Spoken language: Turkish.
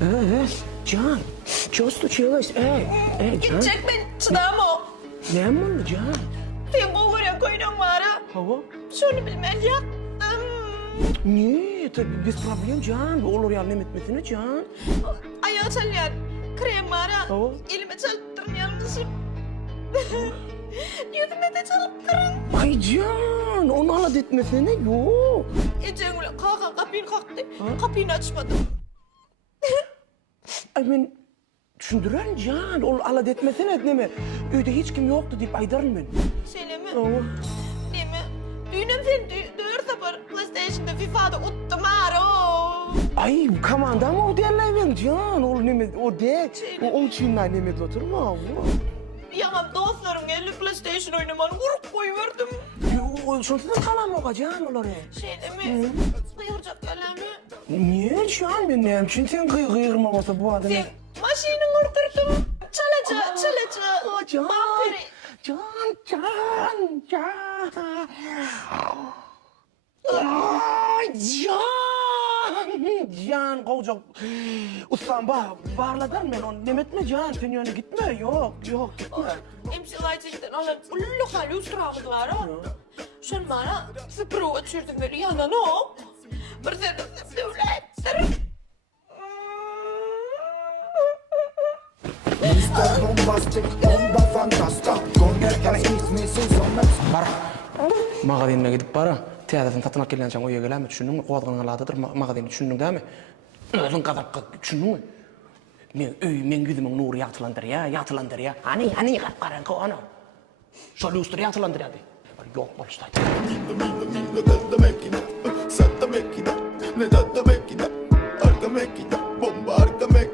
Can, just chillish. Can. Çekme çıdamı. Ne mi Can? Sen boğuya koydun var ha. Hava? Şunu bilmeli yaptım. Ne? Tabii biz problem Can. Olur yardım etmesine Can. Ayağı çalıyor. Krem var ha. Hava? Elime çalıttırmayalmışım. Yüzüme de çalıttırın. Ay Can, onu alat etmesine yok. Ecengül kapıyı kalktı. Kapıyı açmadım. Ay ben düşündüren Can, onu alat etmesine etneme. Öyle hiç kim yoktu deyip aydarım ben. Şöyle mi? Hava? Değil mi? Düğünüm sen dört sefer PlayStation'da FIFA'da uttum aro. Ay kamanda mı o derler ben Can, o ne o de, o çinler ne med oturma o. Yaman dostlarım geldi PlayStation oynamanı vurup koyuverdim. O şundan kalan mı Can onları? Şöyle mi? Kıyıracak kalemi. Niye Can ben ne için sen kıyırmaması bu adamı? Sen maşini kırdırdın. Çalacak. Can, Vampiri. Can. Ay Can kovacak. Ustam bağladın ben onu demetme Can. Sen yani gitme yok gitme. Emsilaycıktan alan ullu hali usturağımız var ha. Şun bana sıpırı açırdım böyle yanına o. Bir de devlettir. Mr. Bombastic, bomba fantasta. Con el ismi susamet. Bara. Mağazine gidip bara. Teatrın tatına gelen sen oya geleme düşündün mü? Kuadığın aladıdır mağazini düşündün değil mi? Özün kadar düşündün mü? Men yüzümün nuru yatılandır ya. Hani kapkaran ko ana. Şöyle üstüne yatılandır ya. Yok başlaydı. Tanta máquina, santa máquina, ne tanta máquina, arca máquina, bomba arca máquina.